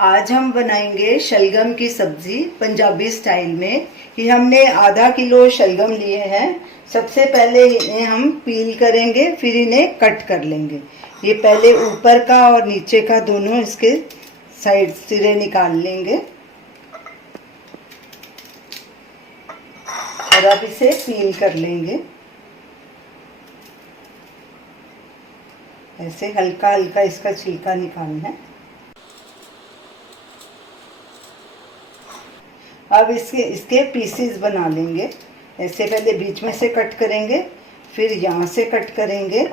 आज हम बनाएंगे शलगम की सब्जी पंजाबी स्टाइल में। ये हमने आधा किलो शलगम लिए हैं। सबसे पहले इन्हें हम पील करेंगे, फिर इन्हें कट कर लेंगे। ये पहले ऊपर का और नीचे का दोनों इसके साइड सिरे निकाल लेंगे और अब इसे पील कर लेंगे। ऐसे हल्का हल्का इसका छिलका निकालना है। अब इसके पीसेस बना लेंगे। ऐसे पहले बीच में से कट करेंगे, फिर यहाँ से कट करेंगे।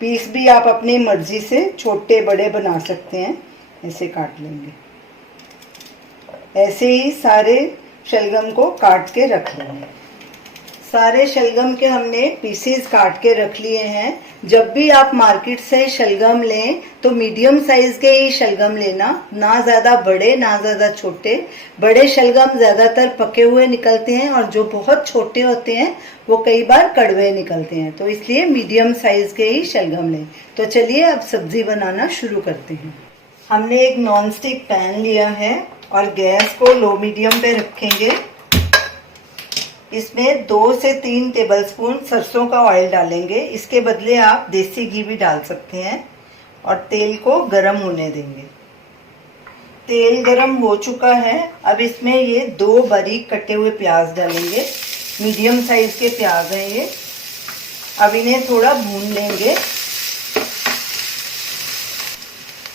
पीस भी आप अपनी मर्जी से छोटे बड़े बना सकते हैं। ऐसे काट लेंगे। ऐसे ही सारे शलगम को काट के रख लेंगे। सारे शलगम के हमने पीसेस काट के रख लिए हैं। जब भी आप मार्केट से शलगम लें तो मीडियम साइज के ही शलगम लेना, ना ज़्यादा बड़े ना ज़्यादा छोटे। बड़े शलगम ज़्यादातर पके हुए निकलते हैं और जो बहुत छोटे होते हैं वो कई बार कड़वे निकलते हैं, तो इसलिए मीडियम साइज के ही शलगम लें। तो चलिए अब सब्जी बनाना शुरू करते हैं। हमने एक नॉन स्टिक पैन लिया है और गैस को लो मीडियम पे रखेंगे। इसमें 2 से 3 टेबलस्पून सरसों का ऑयल डालेंगे। इसके बदले आप देसी घी भी डाल सकते हैं और तेल को गरम होने देंगे। तेल गरम हो चुका है। अब इसमें ये 2 बारीक कटे हुए प्याज डालेंगे। मीडियम साइज के प्याज हैं ये। अब इन्हें थोड़ा भून लेंगे।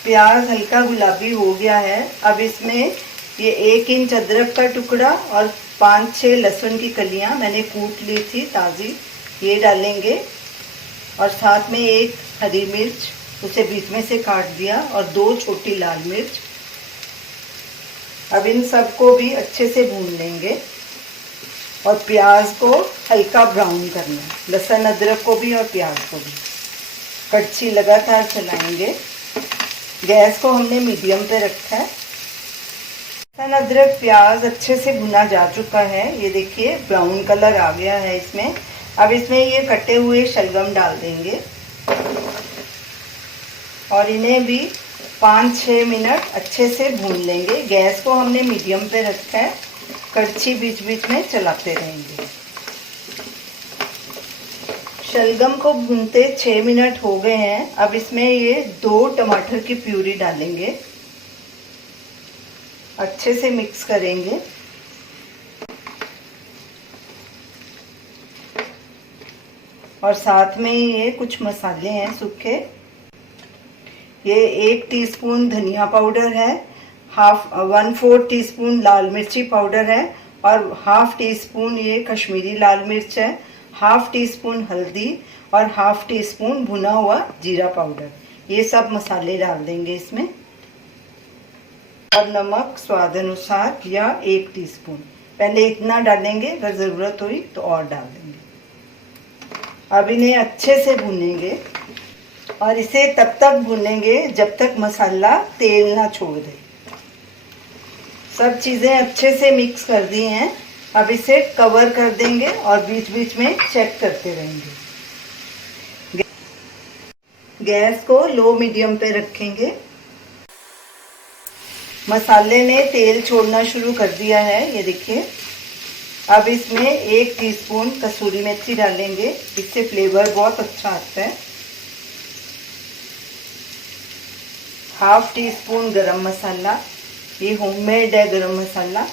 प्याज हल्का गुलाबी हो गया है। अब इसमें ये 1 इंच अदरक का टुकड़ा और 5-6 लहसुन की कलियां मैंने कूट ली थी ताज़ी, ये डालेंगे। और साथ में 1 हरी मिर्च, उसे बीच में से काट दिया, और 2 छोटी लाल मिर्च। अब इन सबको भी अच्छे से भून लेंगे और प्याज को हल्का ब्राउन करना है। लहसुन अदरक को भी और प्याज को भी कड़छी लगातार चलाएंगे। गैस को हमने मीडियम पे रखा है। लहसुन अदरक प्याज अच्छे से भुना जा चुका है। ये देखिए ब्राउन कलर आ गया है इसमें। अब इसमें ये कटे हुए शलगम डाल देंगे और इन्हें भी 5-6 मिनट अच्छे से भून लेंगे। गैस को हमने मीडियम पे रखा है। कड़छी बीच बीच में चलाते रहेंगे। शलगम को भूनते 6 मिनट हो गए हैं। अब इसमें ये 2 टमाटर की प्यूरी डालेंगे। अच्छे से मिक्स करेंगे। और साथ में ये कुछ मसाले हैं सूखे। ये 1 टीस्पून धनिया पाउडर है, 1/4 टीस्पून लाल मिर्ची पाउडर है और 1/2 टीस्पून ये कश्मीरी लाल मिर्च है, 1/2 टीस्पून हल्दी और 1/2 टीस्पून भुना हुआ जीरा पाउडर। ये सब मसाले डाल देंगे इसमें। और नमक स्वाद अनुसार या 1 टीस्पून। पहले इतना डालेंगे, अगर ज़रूरत हुई तो और डाल देंगे। अब इन्हें अच्छे से भूनेंगे और इसे तब तक भूनेंगे जब तक मसाला तेल ना छोड़ दे। सब चीज़ें अच्छे से मिक्स कर दी हैं। अब इसे कवर कर देंगे और बीच बीच में चेक करते रहेंगे। गैस को लो मीडियम पे रखेंगे। मसाले ने तेल छोड़ना शुरू कर दिया है, ये देखिए। अब इसमें 1 टीस्पून कसूरी मेथी डालेंगे। इससे फ्लेवर बहुत अच्छा आता है। 1/2 टीस्पून गरम मसाला, ये होममेड है गरम मसाला।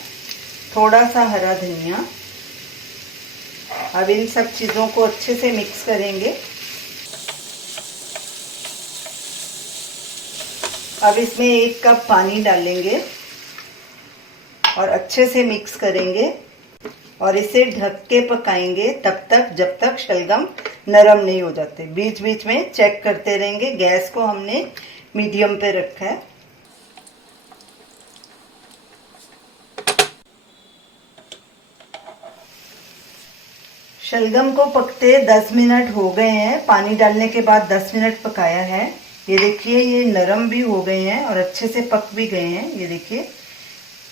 थोड़ा सा हरा धनिया। अब इन सब चीज़ों को अच्छे से मिक्स करेंगे। अब इसमें 1 कप पानी डालेंगे और अच्छे से मिक्स करेंगे और इसे ढक के पकाएंगे तब तक जब तक शलगम नरम नहीं हो जाते। बीच बीच में चेक करते रहेंगे। गैस को हमने मीडियम पे रखा है। शलगम को पकते 10 मिनट हो गए हैं। पानी डालने के बाद 10 मिनट पकाया है। ये देखिए ये नरम भी हो गए हैं और अच्छे से पक भी गए हैं, ये देखिए।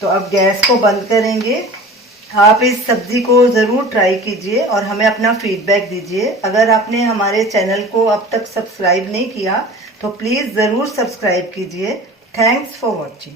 तो अब गैस को बंद करेंगे। आप इस सब्जी को ज़रूर ट्राई कीजिए और हमें अपना फीडबैक दीजिए। अगर आपने हमारे चैनल को अब तक सब्सक्राइब नहीं किया तो प्लीज़ ज़रूर सब्सक्राइब कीजिए। Thanks for watching.